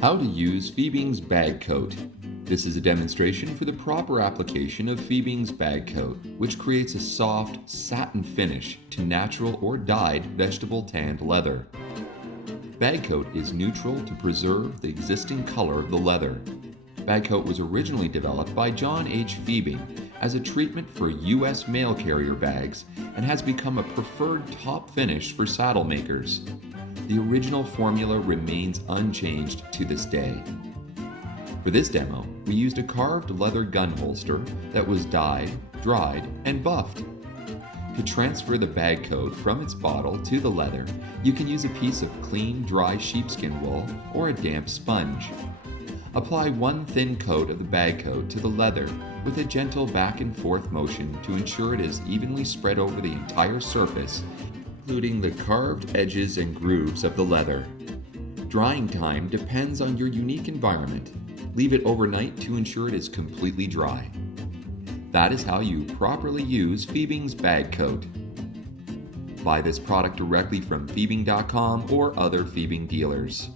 How to use Fiebing's Bag Kote. This is a demonstration for the proper application of Fiebing's Bag Kote, which creates a soft, satin finish to natural or dyed vegetable tanned leather. Bag Kote is neutral to preserve the existing color of the leather. Bag Kote was originally developed by John H. Fiebing as a treatment for U.S. mail carrier bags and has become a preferred top finish for saddle makers. The original formula remains unchanged to this day. For this demo, we used a carved leather gun holster that was dyed, dried, and buffed. To transfer the Bag Kote from its bottle to the leather, you can use a piece of clean, dry sheepskin wool or a damp sponge. Apply one thin coat of the Bag Kote to the leather with a gentle back and forth motion to ensure it is evenly spread over the entire surface, including the carved edges and grooves of the leather. Drying time depends on your unique environment. Leave it overnight to ensure it is completely dry. That is how you properly use Fiebing's Bag Kote. Buy this product directly from Fiebing.com or other Fiebing dealers.